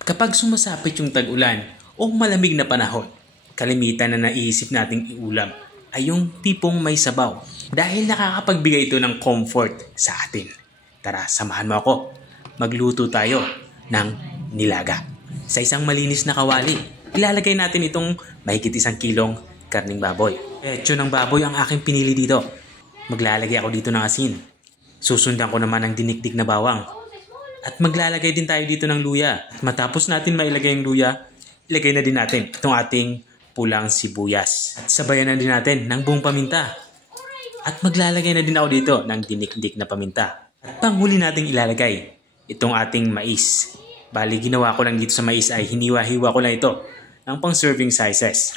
Kapag sumasapit yung tag-ulan o malamig na panahon, kalimitan na naiisip nating iulam ay yung tipong may sabaw dahil nakakapagbigay ito ng comfort sa atin. Tara, samahan mo ako. Magluto tayo ng nilaga. Sa isang malinis na kawali, ilalagay natin itong mahigit 1 kilong karning baboy. Petso ng baboy ang aking pinili dito. Maglalagay ako dito ng asin. Susundan ko naman ng dinikdik na bawang. At maglalagay din tayo dito ng luya. At matapos natin mailagay yung luya, ilagay na din natin itong ating pulang sibuyas. At sabayan na din natin ng buong paminta. At maglalagay na din ako dito ng dinikdik na paminta. At panghuli nating ilalagay itong ating mais. Bali, ginawa ko lang dito sa mais ay hiniwa-hiwa ko lang ito ng pang serving sizes.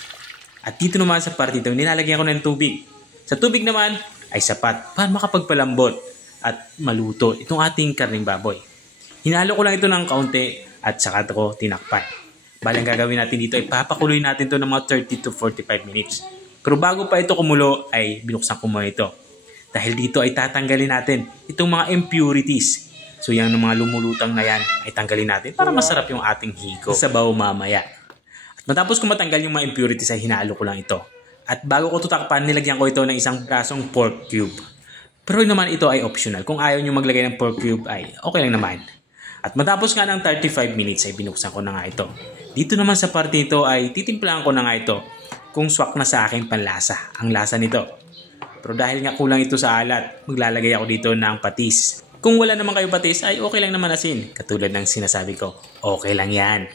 At dito naman sa part ito, nilalagyan ko ng tubig. Sa tubig naman ay sapat para makapagpalambot at maluto itong ating karning baboy. Hinalo ko lang ito ng kaunti at saka ko tinakpan. Bali, ang gagawin natin dito ay papakuloy natin ito ng mga 30 to 45 minutes. Pero bago pa ito kumulo ay binuksan ko muna ito. Dahil dito ay tatanggalin natin itong mga impurities. So yung mga lumulutang na yan ay tanggalin natin para masarap yung ating hiko. Sabaw mamaya. At matapos ko matanggal yung mga impurities ay hinalo ko lang ito. At bago ko tutakpan, nilagyan ko ito ng isang prasong pork cube. Pero naman ito ay optional. Kung ayaw nyo maglagay ng pork cube ay okay lang naman. At matapos nga ng 35 minutes ay binuksan ko na nga ito. Dito naman sa parte ito ay titimplahan ko na nga ito kung swak na sa aking panlasa ang lasa nito. Pero dahil nga kulang ito sa alat, maglalagay ako dito ng patis. Kung wala naman kayo patis ay okay lang naman asin. Katulad ng sinasabi ko, okay lang yan.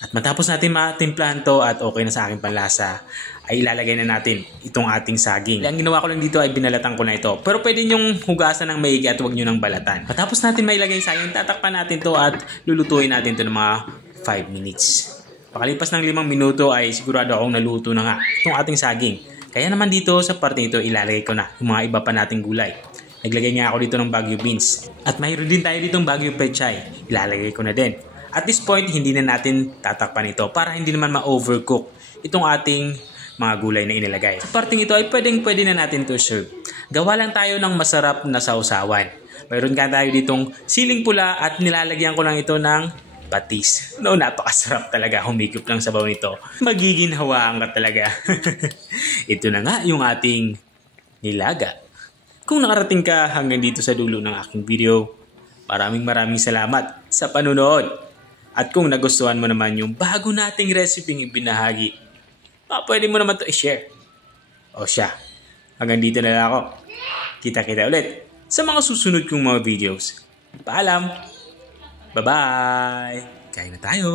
At matapos natin matimplahan to at okay na sa aking panlasa, ay ilalagay na natin itong ating saging. Ang ginawa ko lang dito ay binalatan ko na ito. Pero pwede nyong hugasan ng maigi at huwag nyo ng balatan. Matapos natin mailagay yung saging, tatakpan natin to at lulutuin natin to ng mga 5 minutes. Pakalipas ng 5 minuto ay sigurado akong naluto na nga itong ating saging. Kaya naman dito sa parte ito ilalagay ko na yung mga iba pa nating gulay. Naglagay nga ako dito ng Baguio beans. At mayroon din tayo ditong Baguio pechay. Ilalagay ko na din. At this point, hindi na natin tatakpan ito para hindi naman ma-overcook itong ating mga gulay na inilagay. Sa parting ito ay pwede na natin to serve. Gawa lang tayo ng masarap na sausawan. Mayroon ka tayo ditong siling pula at nilalagyan ko lang ito ng patis. No, napakasarap talaga humigop ng sabaw nito. Magiginhawaan ka talaga. Ito na nga yung ating nilaga. Kung nakarating ka hanggang dito sa dulo ng aking video, maraming salamat sa panunood. At kung nagustuhan mo naman yung bago nating recipe ibinahagi, pwede mo naman ito i-share. O siya, hanggang dito na lang ako. Kita-kita ulit sa mga susunod kong mga videos. Paalam! Bye-bye! Kain na tayo!